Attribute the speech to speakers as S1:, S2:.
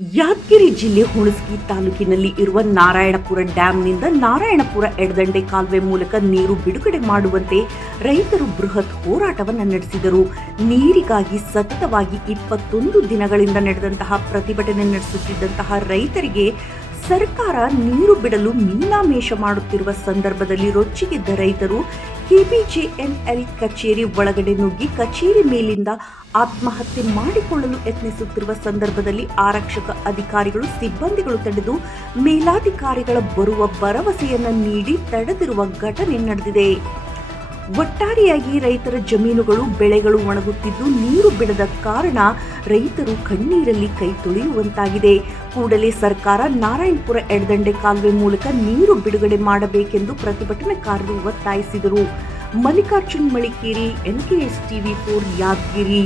S1: ಯಾದಗಿರಿ ಜಿಲ್ಲೆ ಹುಣಸಗಿ ತಾಲೂಕಿನಲ್ಲಿ ಇರುವ ನಾರಾಯಣಪುರ ಡ್ಯಾಂನಿಂದ ನಾರಾಯಣಪುರ ಎಡದಂಡೆ ಕಾಲುವೆ ಮೂಲಕ ನೀರು ಬಿಡುಗಡೆ ಮಾಡುವಂತೆ ರೈತರು ಬೃಹತ್ ಹೋರಾಟವನ್ನು ನಡೆಸಿದರು. ನೀರಿಗಾಗಿ ಸತತವಾಗಿ ಇಪ್ಪತ್ತೊಂದು ದಿನಗಳಿಂದ ನಡೆದಂತಹ ಪ್ರತಿಭಟನೆ ನಡೆಸುತ್ತಿದ್ದಂತಹ ರೈತರಿಗೆ ಸರ್ಕಾರ ನೀರು ಬಿಡಲು ಮೀನಾಮೇಷ ಮಾಡುತ್ತಿರುವ ಸಂದರ್ಭದಲ್ಲಿ ರೊಚ್ಚಿಗೆದ್ದ ರೈತರು ಕೆಬಿಜೆಎನ್ಎಲ್ ಕಚೇರಿ ಒಳಗಡೆ ನುಗ್ಗಿ ಕಚೇರಿ ಮೇಲಿಂದ ಆತ್ಮಹತ್ಯೆ ಮಾಡಿಕೊಳ್ಳಲು ಯತ್ನಿಸುತ್ತಿರುವ ಸಂದರ್ಭದಲ್ಲಿ ಆರಕ್ಷಕ ಅಧಿಕಾರಿಗಳು ಸಿಬ್ಬಂದಿಗಳು ತಡೆದು ಮೇಲಾಧಿಕಾರಿಗಳ ಬರುವ ಭರವಸೆಯನ್ನು ನೀಡಿ ತಡೆದಿರುವ ಘಟನೆ ನಡೆದಿದೆ. ಒಟ್ಟಾರೆಯಾಗಿ ರೈತರ ಜಮೀನುಗಳು, ಬೆಳೆಗಳು ಒಣಗುತ್ತಿದ್ದು ನೀರು ಬಿಡದ ಕಾರಣ ರೈತರು ಕಣ್ಣೀರಲ್ಲಿ ಕೈ ತೊಳೆಯುವಂತಾಗಿದೆ. ಕೂಡಲೇ ಸರ್ಕಾರ ನಾರಾಯಣಪುರ ಎಡದಂಡೆ ಕಾಲುವೆ ಮೂಲಕ ನೀರು ಬಿಡುಗಡೆ ಮಾಡಬೇಕೆಂದು ಪ್ರತಿಭಟನಾಕಾರರು ಒತ್ತಾಯಿಸಿದರು. Mallikarjun Malikeri NKS TV four Yadgiri.